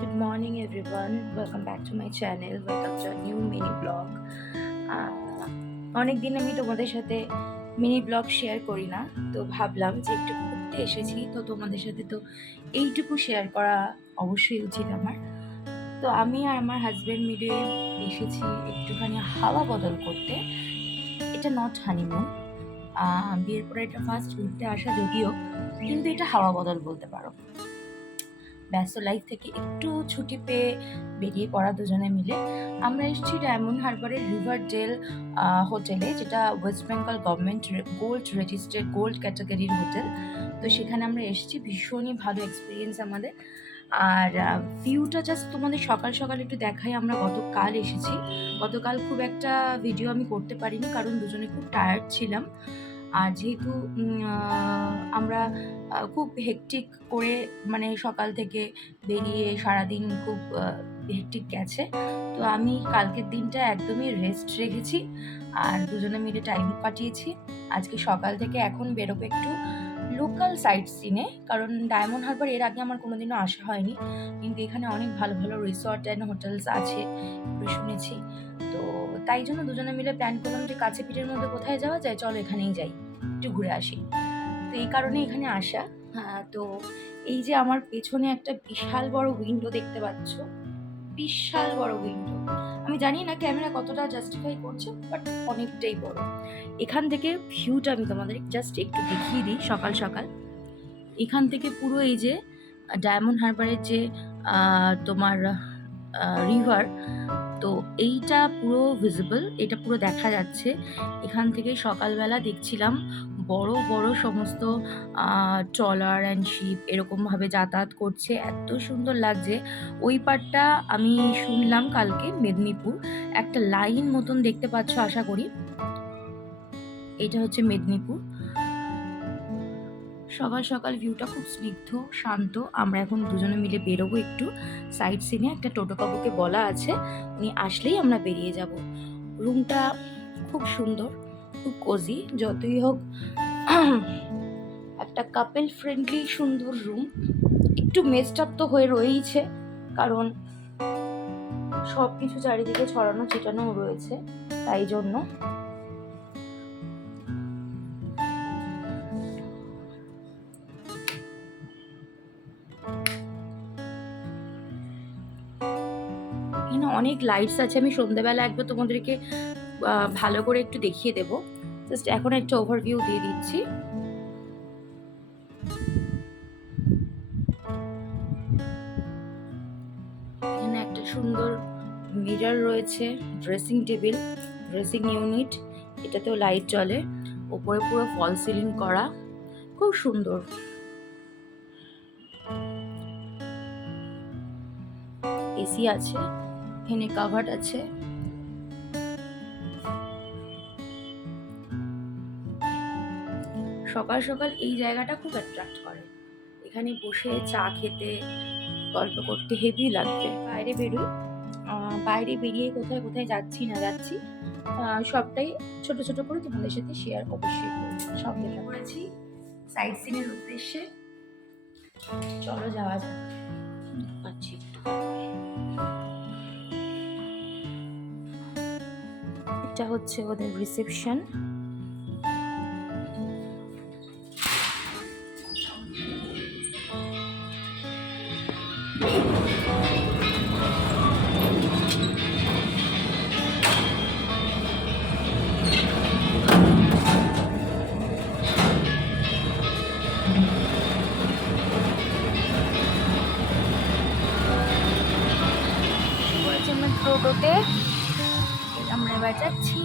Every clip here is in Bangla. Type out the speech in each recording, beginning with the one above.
Good morning, everyone. Welcome back to my channel. Welcome to a new mini blog. অনেক দিন আমি তোমাদের সাথে মিনি ব্লগ শেয়ার করি না, তো ভাবলাম যে একটু ঘুরতে এসেছি, তো তোমাদের সাথে তো এইটুকু শেয়ার করা অবশ্যই উচিত আমার। তো আমি আর আমার হাজব্যান্ড মিলে এসেছি একটুখানি হাওয়া বদল করতে। এটা নট হানিমুন, বিয়ের পরে এটা ফার্স্ট ঘুরতে আসা যদিও, কিন্তু এটা হাওয়া বদল বলতে পারো। ব্যস্ত লাইফ থেকে একটু ছুটি পেয়ে বেরিয়ে পড়া দুজনে মিলে আমরা এসেছি ডায়মন্ড হারবারের রিভার ডেল হোটেলে, যেটা ওয়েস্ট বেঙ্গল গভর্নমেন্ট গোল্ড ক্যাটাগরির হোটেল। তো সেখানে আমরা এসেছি, ভীষণই ভালো এক্সপিরিয়েন্স আমাদের। আর ভিউটা জাস্ট তোমাদের সকাল সকাল একটু দেখাই। আমরা গতকাল এসেছি, গতকাল খুব একটা ভিডিও আমি করতে পারিনি কারণ দুজনে খুব টায়ার্ড ছিলাম। আর যেহেতু আমরা খুব হেকটিক করে মানে সকাল থেকে বেরিয়ে সারাদিন খুব হেকটিক গেছে, তো আমি কালকের দিনটা একদমই রেস্ট রেখেছি আর দুজনে মিলে টাইম কাটিয়েছি। আজকে সকাল থেকে এখন বেরোবো একটু লোকাল সাইট সিনে, কারণ ডায়মন্ড হারবার এর আগে আমার কোনোদিনও আসা হয়নি, কিন্তু এখানে অনেক ভালো ভালো রিসর্ট অ্যান্ড হোটেলস আছে শুনেছি। তো তাই জন্য দুজনে মিলে প্ল্যান করলাম যে কাছে পিঠের মধ্যে কোথায় যাওয়া যায়, চলো এখানেই যাই, একটু ঘুরে আসি। তো এই কারণে এখানে আসা। তো এই যে আমার পেছনে একটা বিশাল বড় উইন্ডো দেখতে পাচ্ছ, বিশাল বড় উইন্ডো। আমি জানি না ক্যামেরা কতটা জাস্টিফাই করছে, বাট অনেকটাই বড়। এখান থেকে ভিউটা আমি তোমাদের জাস্ট একটু দেখিয়ে দিই সকাল সকাল। এখান থেকে পুরো এই যে ডায়মন্ড হারবারের যে তোমার রিভার, তো এইটা পুরো ভিজিবল, এটা পুরো দেখা যাচ্ছে এখান থেকে। সকালবেলা দেখছিলাম বড় বড় সমস্ত ট্রলার অ্যান্ড শিপ এরকমভাবে যাতায়াত করছে, এত সুন্দর লাগছে। ওই পারটা আমি শুনলাম কালকে মেদিনীপুর, একটা লাইন মতন দেখতে পাচ্ছ আশা করি, এটা হচ্ছে মেদিনীপুর। সকাল সকাল ভিউটা খুব স্নিগ্ধ শান্ত। আমরা এখন দুজনে মিলে বেরোবো একটু সাইড সিনে। একটা টোটো কাকুকে বলা আছে, উনি আসলেই আমরা বেরিয়ে যাব। রুমটা খুব সুন্দর, খুব কোজি, যতই হোক একটা কাপল ফ্রেন্ডলি সুন্দর রুম। একটু মেসড আপ তো হয়ে রয়েইছে, কারণ সব কিছু চারিদিকে ছড়ানো ছিটানো রয়েছে, তাই জন্য। এখানে অনেক লাইটস আছে, আমি সন্ধ্যেবেলা একবার তোমাদেরকে ভালো করে একটু দেখিয়ে দেব। জাস্ট এখন একটা ওভারভিউ দিয়ে দিচ্ছি। এখানে একটা সুন্দর মিরর রয়েছে, ড্রেসিং টেবিল, ড্রেসিং ইউনিট, এটাতেও লাইট জ্বলে, ওপরে পুরো ফল সিলিং করা, খুব সুন্দর। এসি আছে, এখানে কাভার্ড আছে। সকাল সকাল এই জায়গাটা খুব অ্যাট্রাক্ট করে, এখানে বসে চা খেতে গল্প করতে হেভি লাগবে। বাইরে বেরোই, বাইরে বেরিয়ে কোথায় কোথায় যাচ্ছি না যাচ্ছি সবটাই ছোট ছোট করে তোমাদের সাথে শেয়ার অবশ্যই করবো। সব দেখা করেছি সাইড সিনের উদ্দেশ্যে, চলো যাওয়া যাক। পাচ্ছি একটু, এটা হচ্ছে ওদের রিসেপশন। টোটোতে আমরা এবার যাচ্ছি।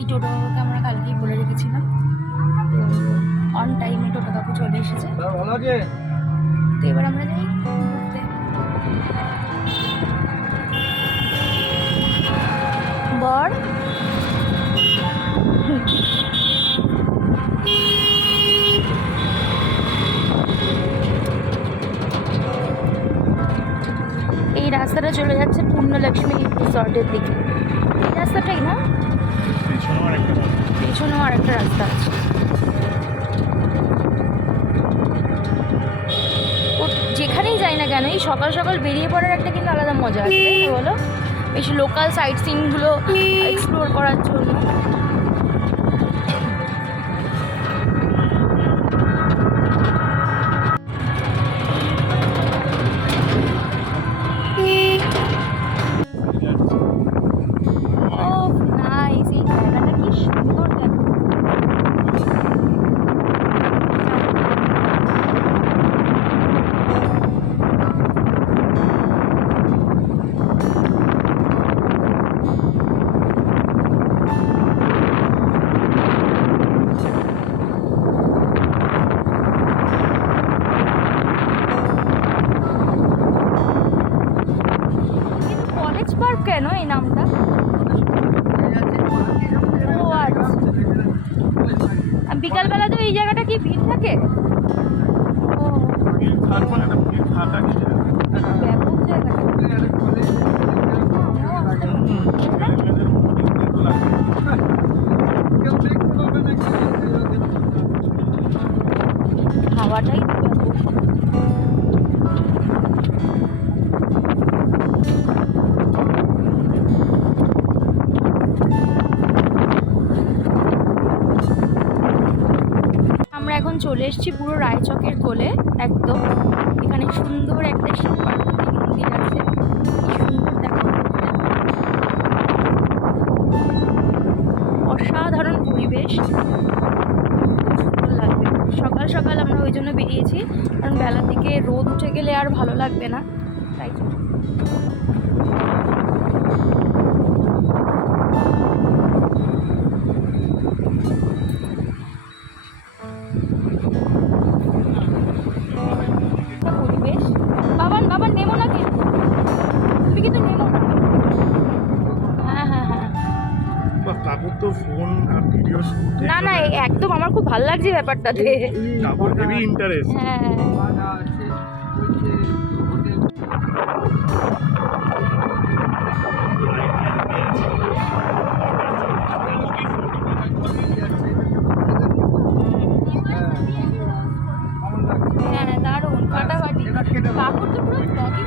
এই টোটোকে আমরা কালকেই বলে রেখেছিলাম, তো অন টাইমে টোটো কাকু চলে এসেছে। তো এবার আমরা যাই ঘুরতে। বর এই রাস্তাটা চলে যাচ্ছে পূর্ণলক্ষ্মী রিসর্টের দিকে। এই রাস্তাটাই না, পেছনেও আর একটা রাস্তা আছে। যেখানেই যাই জানি না কেন এই সকাল সকাল বেরিয়ে পড়ার একটা কিন্তু আলাদা মজা আছে, তাই না বলো? বেশ লোকাল সাইট সিনগুলো এক্সপ্লোর করার জন্য। কেন এই নামটা? ও আচ্ছা, বিকালবেলা তো এই জায়গাটা কি ভিড় থাকে? ও ব্যাপক জায়গা। হাওয়াটাই তো ব্যাপক। আমরা এখন চলে এসেছি পুরো রায়চকের কোলে একদম। এখানে সুন্দর একটা শিব পার্বতী মন্দির আছে, সুন্দর দেখো, অসাধারণ পরিবেশ, সুন্দর লাগবে। সকাল সকাল আমরা ওই জন্য বেরিয়েছি, কারণ বেলার দিকে রোদ উঠে গেলে আর ভালো লাগবে না, তাই জন্য। পরিবেশ বাবান বাবান নেমো না, কিন্তু তুমি কিন্তু নেমো না। হ্যাঁ হ্যাঁ হ্যাঁ, কাকুর তো ফোন আর ভিডিও শুট না না একদম আমার খুব ভালো লাগছে ব্যাপারটাতে। কাকুর হেভি ইন্টারেস্ট। হ্যাঁ হ্যাঁ দারুণ ফাটাফাটি। কাকুর তো পুরো ব্লগিং।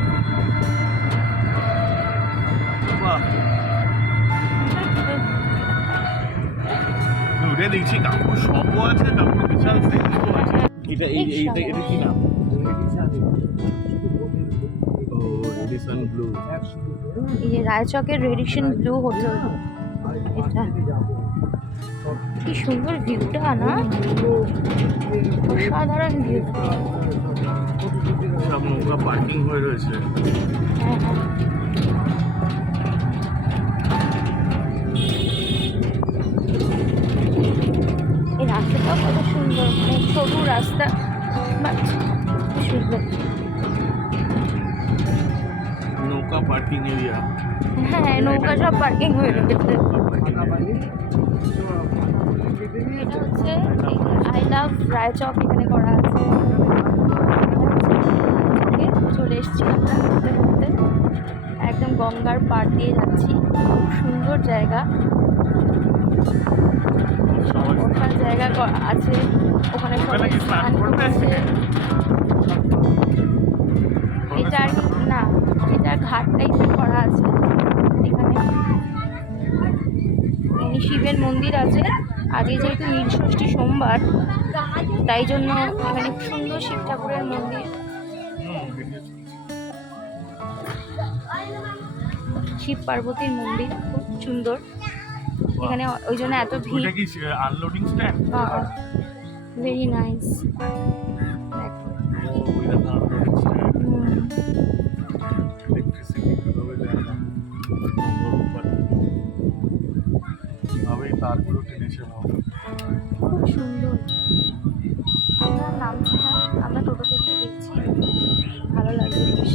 দূরে দেখছি কাকুর শপও আছে, কাকুর বিশাল সেক্সও আছে। এটা এটা কি নাম? Radisson blue. এই যে রায়চকের রেডিসন ব্লু হোটেল, এটা কি সুন্দর ভিউটা না, অসাধারণ ভিউ। সব নৌকা পার্কিং হয়ে রয়েছে। হ্যাঁ হ্যাঁ, এই রাস্তাটাও কত সুন্দর, মানে সরু রাস্তা, বাট সুন্দর। নৌকা পার্কিং এরিয়া। হ্যাঁ নৌকা সব পার্কিং হয়ে রয়েছে। এটা হচ্ছে আই লাভ রায়চক এখানে করা আছে। চলে এসেছি আমরা ঘুরতে ঘুরতে, একদম গঙ্গার পাড় দিয়ে যাচ্ছি, খুব সুন্দর জায়গা, ওখানে জায়গা আছে, ওখানে সবাই স্নান করছে। এটা না, এটা ঘাট টাইপের করা আছে এখানে। শিবের মন্দির আছে, আগে যেহেতু নীলষষ্ঠী সোমবার, তাই জন্য এখানে সুন্দর শিব ঠাকুরের মন্দির, শিব পার্বতীর মন্দির, খুব সুন্দর এখানে, ওই জন্য এত ভিড়। Unloading stand, very nice. খুব সুন্দর। আমরা নামছি না, আমরা টোটো থেকেই দেখছি, ভালো লাগবে বেশ।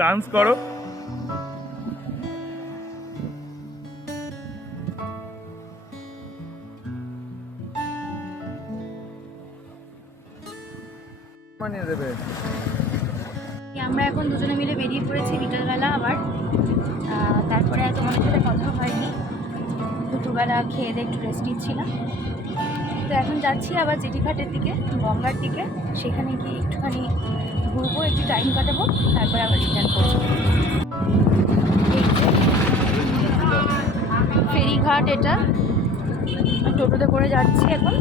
ডান্স করো। মানিয়ে দেবে। আমরা এখন দুজনে মিলে বেরিয়ে পড়েছি বিকালবেলা আবার, তারপরে তোমাদের সাথে কথা হয়নি। দুবেলা খেয়ে দিয়ে একটু রেস্ট নিচ্ছিলাম। তো এখন যাচ্ছি আবার জেঠিঘাটের দিকে, গঙ্গার দিকে। সেখানে গিয়ে একটুখানি ঘুরবো, একটু টাইম কাটাবো, তারপরে আবার রিটার্ন করবো। এই যে ফেরিঘাট, এটা টোটোতে করে যাচ্ছি এখন।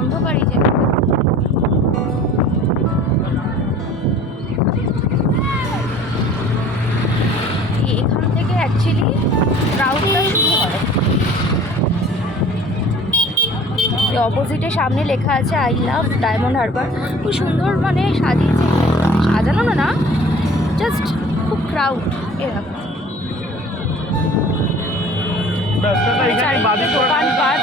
অন্ধকারই যে এখান থেকে অ্যাকচুয়ালি ক্রাউডটা শুরু হয়। অপোজিটে সামনে লেখা আছে আই লাভ ডায়মন্ড হারবার। খুব সুন্দর মানে সাজিয়েছে, সাজানো না, জাস্ট খুব ক্রাউড এরকম। দোকানপাট,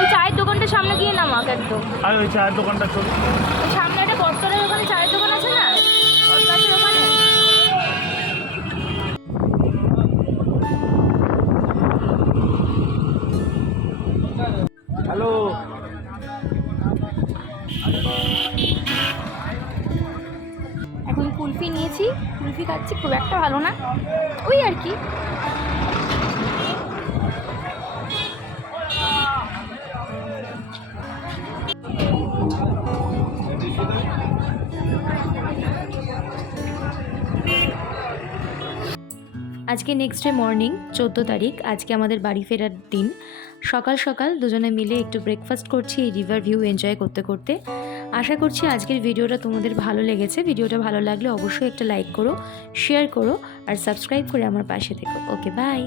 ওই চায়ের দোকানটার সামনে গিয়ে নামাক একদম। আর ওই চায়ের দোকানটা চলো, ওই সামনে একটা বটতলার ওখানে চায়ের দোকান আছে না, ওর পাশের ওখানে। হ্যালো। এখন কুলফি নিয়েছি, কুলফি খাচ্ছি, খুব একটা ভালো না, ওই আর কি। আজকে নেক্সট ডে মর্নিং 14 তারিখ, আজকে আমাদের বাড়ি ফেরার দিন। সকাল সকাল দুজনে মিলে একটু ব্রেকফাস্ট করছি এই রিভার ভিউ এনজয় করতে করতে। আশা করছি আজকের ভিডিওটা তোমাদের ভালো লেগেছে। ভিডিওটা ভালো লাগলে অবশ্যই একটা লাইক করো, শেয়ার করো আর সাবস্ক্রাইব করে আমার পাশে থেকো। ওকে, বাই।